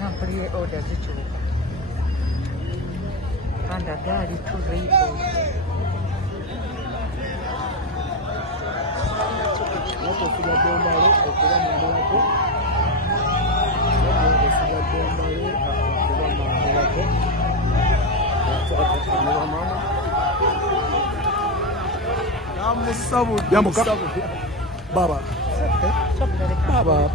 Napoli order zichuka. Panda gari tu vehicles. Watu wasigaddeo mbale okuba mu mbalako. Wasigaddeo mbale okuba mu mbalako. Namusabudde. Yambuka. Baba. Baba.